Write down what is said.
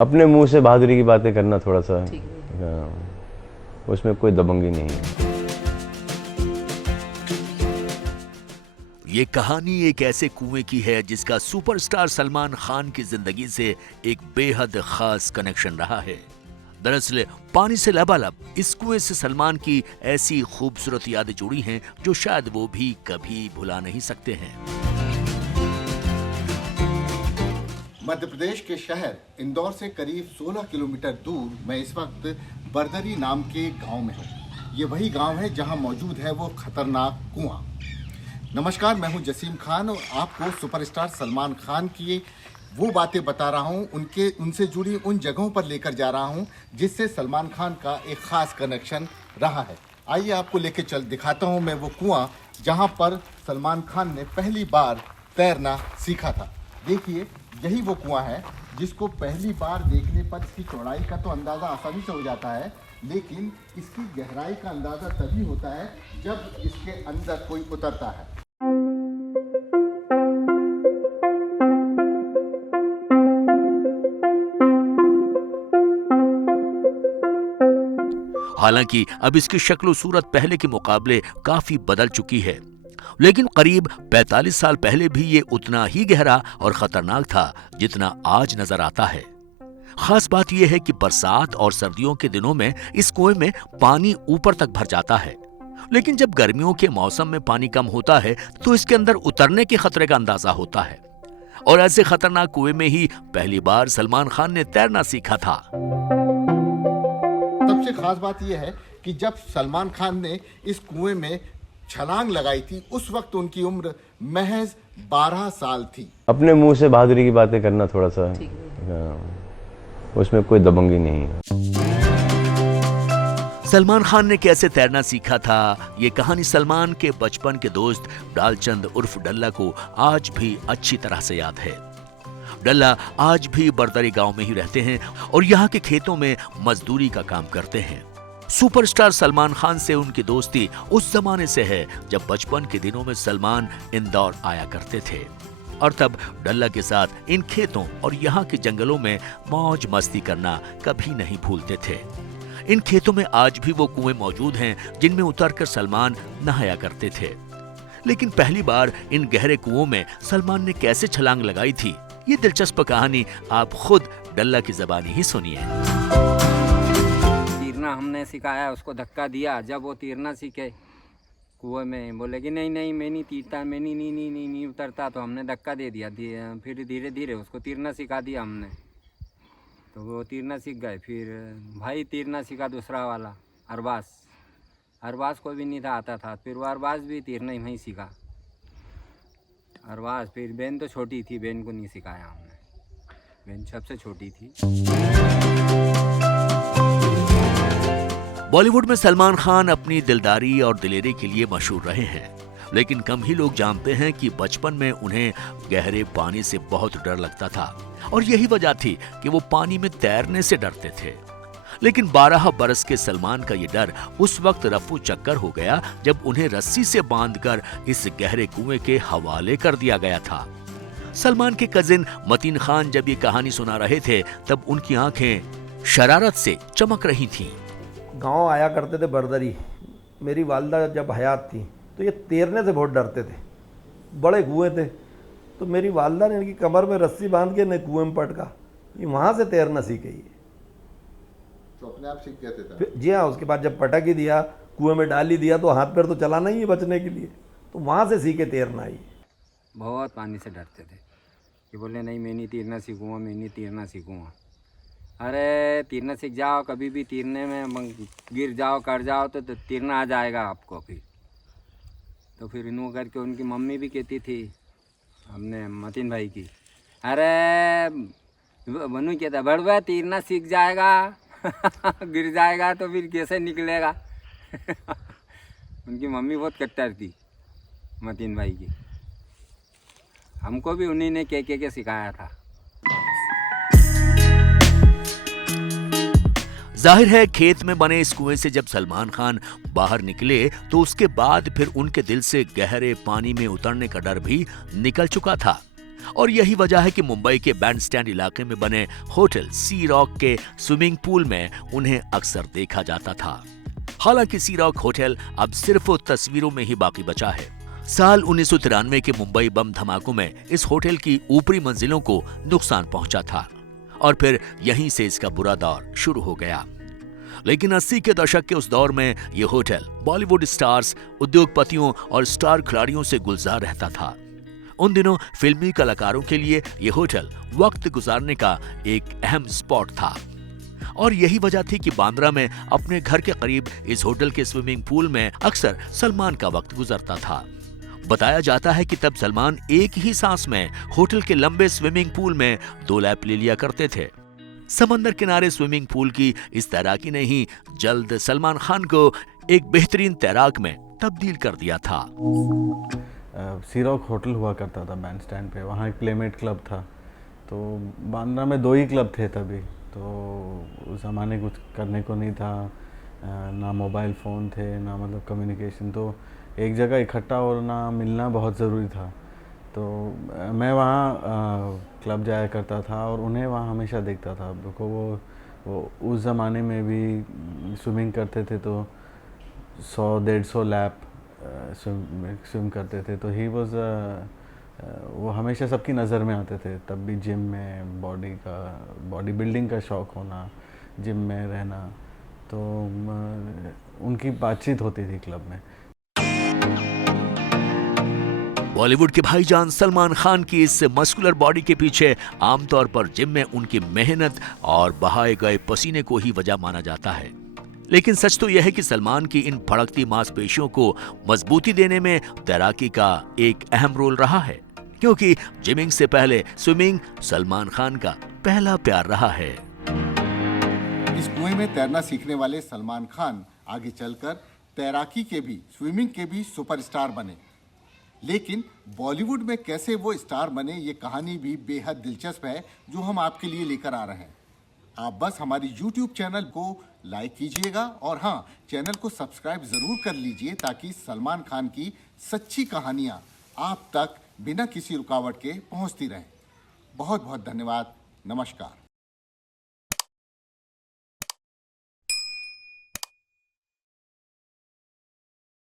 अपने मुंह से बहादुरी की बातें करना थोड़ा सा उसमें कोई दबंगी नहीं है। ये कहानी एक ऐसे कुएं की है जिसका सुपरस्टार सलमान खान की जिंदगी से एक बेहद खास कनेक्शन रहा है। दरअसल पानी से लबालब इस कुएं से सलमान की ऐसी खूबसूरत यादें जुड़ी हैं जो शायद वो भी कभी भुला नहीं सकते हैं। मध्य प्रदेश के शहर इंदौर से करीब 16 किलोमीटर दूर मैं इस वक्त बरदरी नाम के गांव में हूं। ये वही गांव है जहां मौजूद है वो खतरनाक कुआं। नमस्कार, मैं हूं जसीम खान और आपको सुपरस्टार सलमान खान की वो बातें बता रहा हूं, उनसे जुड़ी उन जगहों पर लेकर जा रहा हूं जिससे सलमान खान का एक खास कनेक्शन रहा है। आइए आपको लेके चल दिखाता हूं मैं वो कुआं जहां पर सलमान खान ने पहली बार तैरना सीखा था। देखिए, यही वो कुआं है जिसको पहली बार देखने पर इसकी चौड़ाई का तो अंदाज़ा आसानी से हो जाता है, लेकिन इसकी गहराई का अंदाज़ा तभी होता है जब इसके अंदर कोई उतरता है। हालांकि अब इसकी शक्ल सूरत पहले के मुकाबले काफी बदल चुकी है, लेकिन करीब 45 साल पहले भी ये उतना ही गहरा और खतरनाक था जितना आज नजर आता है। खास बात यह है कि बरसात और सर्दियों के दिनों में इस कुएं में पानी ऊपर तक भर जाता है, लेकिन जब गर्मियों के मौसम में पानी कम होता है तो इसके अंदर उतरने के खतरे का अंदाजा होता है। और ऐसे खतरनाक कुएं में ही पहली बार सलमान खान ने तैरना सीखा था। सबसे खास बात यह है कि जब सलमान खान ने इस कुएं में छलांग लगाई थी उस वक्त उनकी उम्र महज 12 साल थी। अपने मुंह से बहादुरी की बातें करना थोड़ा सा उसमें कोई दबंगी नहीं है। सलमान खान ने कैसे तैरना सीखा था, ये कहानी सलमान के बचपन के दोस्त डालचंद उर्फ डल्ला को आज भी अच्छी तरह से याद है। डल्ला आज भी बरदरी गांव में ही रहते हैं और यहाँ के खेतों में मजदूरी का काम करते हैं। सुपरस्टार सलमान खान से उनकी दोस्ती उस जमाने से है जब बचपन के दिनों में सलमान इंदौर आया करते थे और तब डल्ला के साथ इन खेतों और यहाँ के जंगलों में मौज मस्ती करना कभी नहीं भूलते थे। इन खेतों में आज भी वो कुएं मौजूद हैं जिनमें उतरकर सलमान नहाया करते थे। लेकिन पहली बार इन गहरे कुओं में सलमान ने कैसे छलांग लगाई थी, ये दिलचस्प कहानी आप खुद डल्ला की जबानी ही सुनिए। तीरना हमने सिखाया, उसको धक्का दिया। जब वो तीरना सीखे कुएं में, बोले कि नहीं नहीं मैं नहीं तीरता, मैं नहीं उतरता, तो हमने धक्का दे दिया। फिर धीरे धीरे उसको तीरना सिखा दिया हमने, तो वो तीरना सीख गए। फिर भाई तीरना सीखा दूसरा वाला अरबाज को भी नहीं था आता था, फिर वो अरबाज भी तीरना ही वहीं सीखा अरबाज। फिर बहन तो छोटी थी, बहन को नहीं सिखाया हमने, बहन सबसे छोटी थी। बॉलीवुड में सलमान खान अपनी दिलदारी और दिलेरी के लिए मशहूर रहे हैं, लेकिन कम ही लोग जानते हैं कि बचपन में उन्हें गहरे पानी से बहुत डर लगता था और यही वजह थी कि वो पानी में तैरने से डरते थे। लेकिन 12 बरस के सलमान का ये डर उस वक्त रफू चक्कर हो गया जब उन्हें रस्सी से बांधकर इस गहरे कुएं के हवाले कर दिया गया था। सलमान के कजिन मतीन खान जब ये कहानी सुना रहे थे तब उनकी आंखें शरारत से चमक रही थीं। गांव आया करते थे बरदरी, मेरी वालदा जब हयात थी तो ये तैरने से बहुत डरते थे। बड़े कुएं थे तो मेरी वालदा ने इनकी कमर में रस्सी बांध के न कुएं में पटका, ये वहाँ से तैरना सीखे। ये तो अपने आप सीख गए थे? जी हाँ, उसके बाद जब पटक ही दिया, कुएं में डाल ही दिया तो हाथ पैर तो चलाना ही है बचने के लिए, तो वहाँ से सीखे तैरना ही। बहुत पानी से डरते थे कि बोले नहीं मैं नहीं तैरना सीखूँगा, मैं नहीं तैरना सीखूँगा। अरे तैरना सीख जाओ, कभी भी तैरने में गिर जाओ कर जाओ तो तैरना आ जाएगा आपको। फिर इन्हों करके उनकी मम्मी भी कहती थी हमने मतीन भाई की, अरे बनू कहता बड़वा तैरना सीख जाएगा गिर जाएगा तो फिर कैसे निकलेगा उनकी मम्मी बहुत कट्टर थी मतीन भाई की। हमको भी उन्हीं ने के सिखाया था। जाहिर है खेत में बने इस कुएं से जब सलमान खान बाहर निकले तो उसके बाद फिर उनके दिल से गहरे पानी में उतरने का डर भी निकल चुका था। और यही वजह है कि मुंबई के बैंडस्टैंड इलाके में बने होटल सी रॉक के स्विमिंग पूल में उन्हें अक्सर देखा जाता था। हालांकि सी रॉक होटल अब सिर्फ तस्वीरों में ही बाकी बचा है। साल 1993 के मुंबई बम धमाकों में इस होटल की ऊपरी मंजिलों को नुकसान पहुंचा था और फिर यहीं से इसका बुरा दौर शुरू हो गया। लेकिन 80 के दशक के उस दौर में यह होटल बॉलीवुड स्टार्स, उद्योगपतियों और स्टार खिलाड़ियों से गुलजार रहता था। उन दिनों फिल्मी कलाकारों के लिए यह होटल वक्त गुजारने का एक अहम स्पॉट था और यही वजह थी कि बांद्रा में अपने घर के करीब इस होटल के स्विमिंग पूल में अक्सर सलमान का वक्त गुजरता था। बताया जाता है कि तब सलमान एक ही सांस में होटल के लंबे स्विमिंग पूल में 2 लैप ले लिया करते थे। समंदर किनारे स्विमिंग पूल की इस तैराकी ने ही जल्द सलमान खान को एक बेहतरीन तैराक में तब्दील कर दिया था। सी रॉक होटल हुआ करता था बैंड स्टैंड पे, वहाँ एक प्लेमेट क्लब था। तो बांद्रा में 2 ही क्लब थे तभी, तो उस ज़माने कुछ करने को नहीं था, ना मोबाइल फ़ोन थे, ना मतलब कम्युनिकेशन। तो एक जगह इकट्ठा होना, मिलना बहुत ज़रूरी था। तो मैं वहाँ क्लब जाया करता था और उन्हें वहाँ हमेशा देखता था। देखो वो उस ज़माने में भी स्विमिंग करते थे, तो 100-150 लैप स्विम करते थे। तो ही वाज वो हमेशा सबकी नज़र में आते थे। तब भी जिम में बॉडी बिल्डिंग का शौक़ होना, जिम में रहना, तो उनकी बातचीत होती थी क्लब में। बॉलीवुड के भाईजान सलमान खान की इस मस्कुलर बॉडी के पीछे आमतौर पर जिम में उनकी मेहनत और बहाए गए पसीने को ही वजह माना जाता है। लेकिन सच तो यह है कि सलमान की इन भड़कती मांसपेशियों को मजबूती देने में तैराकी का एक अहम रोल रहा है, क्योंकि जिमिंग से पहले स्विमिंग सलमान खान का पहला प्यार रहा है। इस कुएं में तैरना सीखने वाले सलमान खान आगे चलकर तैराकी के भी, स्विमिंग के भी सुपरस्टार बने। लेकिन बॉलीवुड में कैसे वो स्टार बने, ये कहानी भी बेहद दिलचस्प है, जो हम आपके लिए लेकर आ रहे हैं। आप बस हमारी YouTube चैनल को लाइक कीजिएगा और हाँ, चैनल को सब्सक्राइब जरूर कर लीजिए, ताकि सलमान खान की सच्ची कहानियाँ आप तक बिना किसी रुकावट के पहुँचती रहें। बहुत बहुत धन्यवाद। नमस्कार।